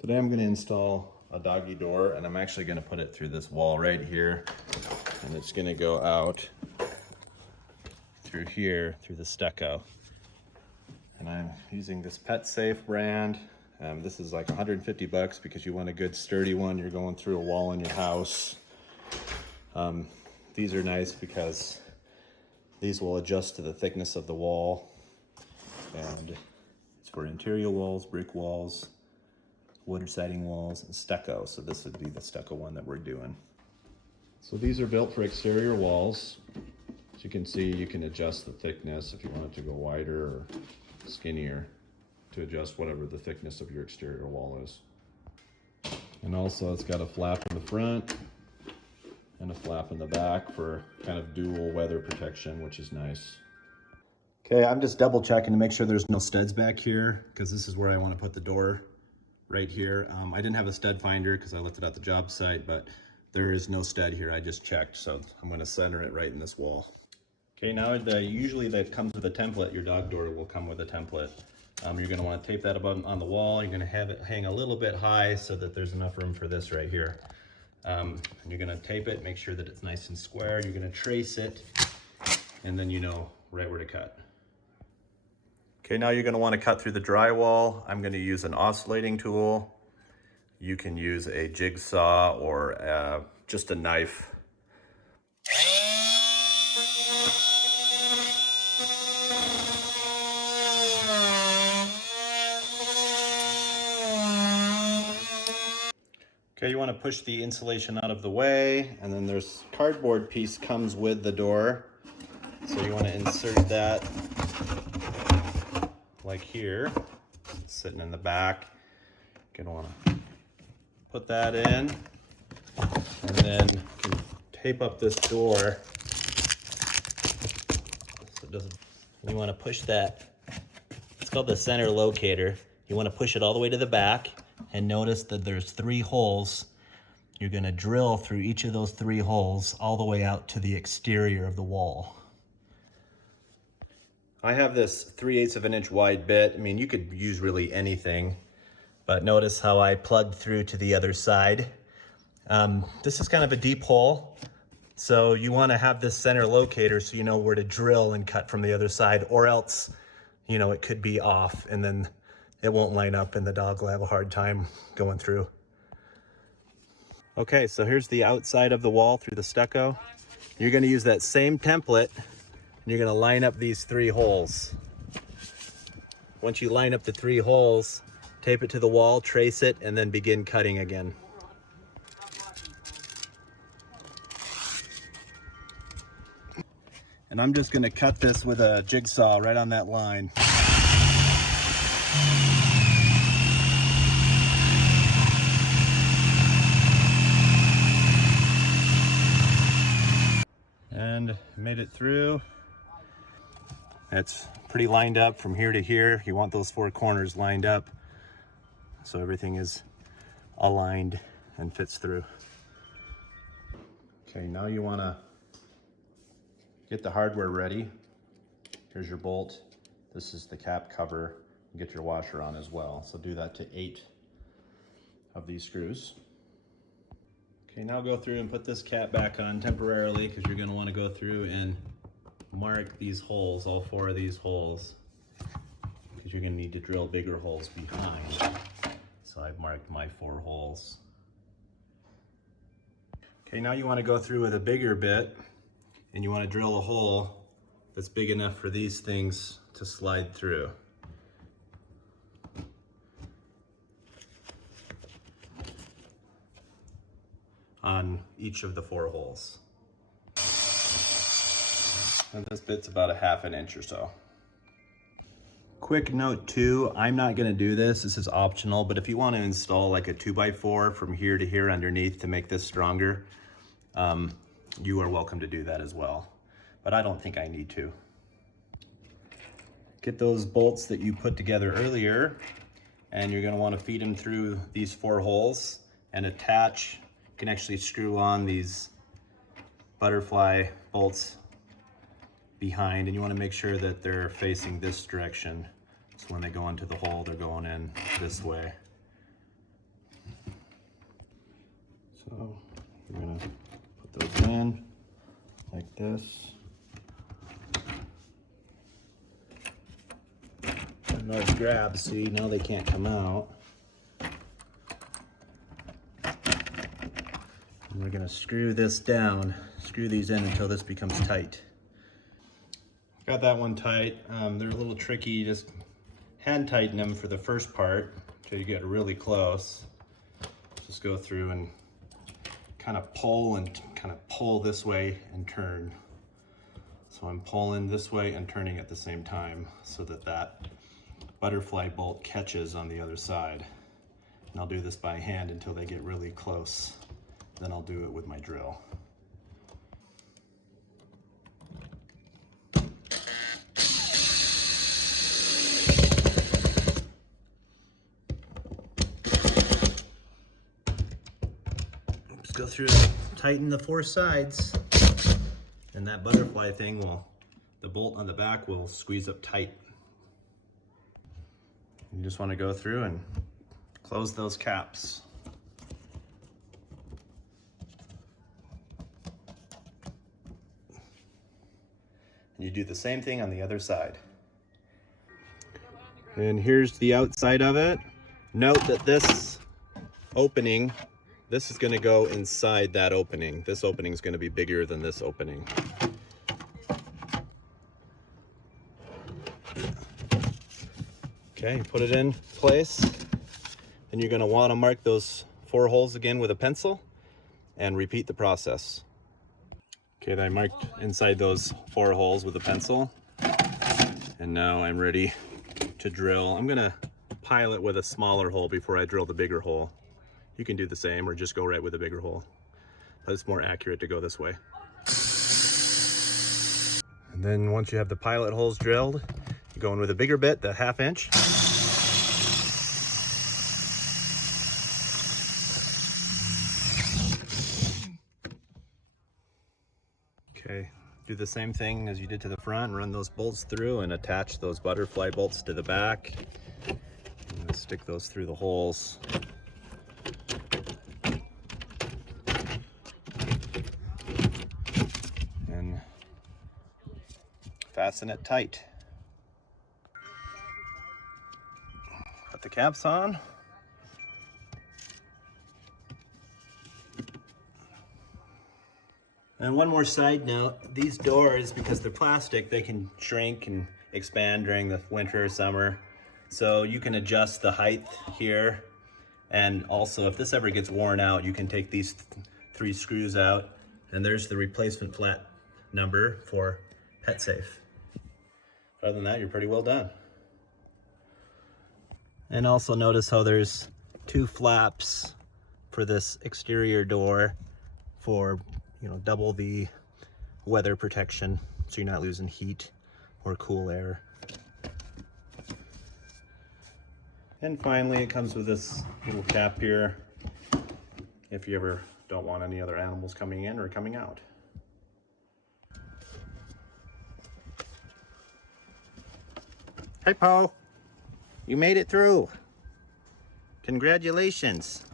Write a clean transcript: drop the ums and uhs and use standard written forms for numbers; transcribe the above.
Today I'm going to install a doggy door, and I'm actually going to put it through this wall right here, and it's going to go out through here through the stucco. And I'm using this Petsafe brand. This is like 150 bucks because you want a good sturdy one. You're going through a wall in your house. These are nice because these will adjust to the thickness of the wall, and it's for interior walls, brick walls, wood siding walls, and stucco. So this would be the stucco one that we're doing. So these are built for exterior walls. As you can see, you can adjust the thickness if you want it to go wider or skinnier to adjust whatever the thickness of your exterior wall is. And also it's got a flap in the front and a flap in the back for kind of dual weather protection, which is nice. Okay, I'm just double checking to make sure there's no studs back here, because this is where I want to put the door, right here. I didn't have a stud finder because I left it at the job site, but there is no stud here. I just checked, so I'm going to center it right in this wall. Okay, now usually that comes with a template. Your dog door will come with a template. You're going to want to tape that up on the wall. You're going to have it hang a little bit high so that there's enough room for this right here. And you're going to tape it, make sure that it's nice and square. You're going to trace it, and then you know right where to cut. Okay, now you're going to want to cut through the drywall. I'm going to use an oscillating tool. You can use a jigsaw or just a knife. Okay, you want to push the insulation out of the way, and then there's cardboard piece comes with the door. So you want to insert that like here, it's sitting in the back. You're gonna want to put that in, and then you can tape up this door so it doesn't. You want to push that. It's called the center locator. You want to push it all the way to the back, and notice that there's 3 holes. You're going to drill through each of those 3 holes all the way out to the exterior of the wall. I have this 3/8 of an inch wide bit. I mean, you could use really anything, but notice how I plugged through to the other side. This is kind of a deep hole, so you want to have this center locator so you know where to drill and cut from the other side, or else, you know, it could be off and then it won't line up and the dog will have a hard time going through. Okay, so here's the outside of the wall through the stucco. You're going to use that same template. You're going to line up these 3 holes. Once you line up the 3 holes, tape it to the wall, trace it, and then begin cutting again. And I'm just going to cut this with a jigsaw right on that line. And made it through. It's pretty lined up from here to here. You want those 4 corners lined up so everything is aligned and fits through. Okay, now you want to get the hardware ready. Here's your bolt. This is the cap cover. You get your washer on as well. So do that to 8 of these screws. Okay, now go through and put this cap back on temporarily, because you're going to want to go through and mark these holes, all 4 of these holes, because you're going to need to drill bigger holes behind. So I've marked my 4 holes. Okay, now you want to go through with a bigger bit, and you want to drill a hole that's big enough for these things to slide through. On each of the 4 holes. And this bit's about a 1/2 inch or so. Quick note too, I'm not gonna do this. This is optional, but if you want to install like a 2x4 from here to here underneath to make this stronger, you are welcome to do that as well. But I don't think I need to. Get those bolts that you put together earlier, and you're gonna want to feed them through these 4 holes and attach. You can actually screw on these butterfly bolts behind, and you want to make sure that they're facing this direction. So when they go into the hole, they're going in this way. So we're gonna put those in like this. And those grabs, see, now they can't come out. And we're gonna screw this down, screw these in until this becomes tight. Got that one tight. They're a little tricky. Just hand tighten them for the first part until you get really close. Just go through and kind of pull this way and turn. So I'm pulling this way and turning at the same time so that that butterfly bolt catches on the other side. And I'll do this by hand until they get really close. Then I'll do it with my drill. Just go through and tighten the 4 sides, and that butterfly thing the bolt on the back will squeeze up tight. You just want to go through and close those caps. And you do the same thing on the other side. And here's the outside of it. Note that this opening, this is going to go inside that opening. This opening is going to be bigger than this opening. Okay, put it in place. And you're going to want to mark those 4 holes again with a pencil and repeat the process. Okay, I marked inside those 4 holes with a pencil. And now I'm ready to drill. I'm going to pilot with a smaller hole before I drill the bigger hole. You can do the same or just go right with a bigger hole, but it's more accurate to go this way. And then once you have the pilot holes drilled, you go in with a bigger bit, the 1/2 inch. Okay, do the same thing as you did to the front, run those bolts through and attach those butterfly bolts to the back. And stick those through the holes. And fasten it tight. Put the caps on. And one more side note, these doors, because they're plastic, they can shrink and expand during the winter or summer. So you can adjust the height here. And also, if this ever gets worn out, you can take these 3 screws out. And there's the replacement flat number for Petsafe. Other than that, you're pretty well done. And also notice how there's 2 flaps for this exterior door for, double the weather protection, so you're not losing heat or cool air. And finally, it comes with this little cap here if you ever don't want any other animals coming in or coming out. Hey, Paul, you made it through. Congratulations.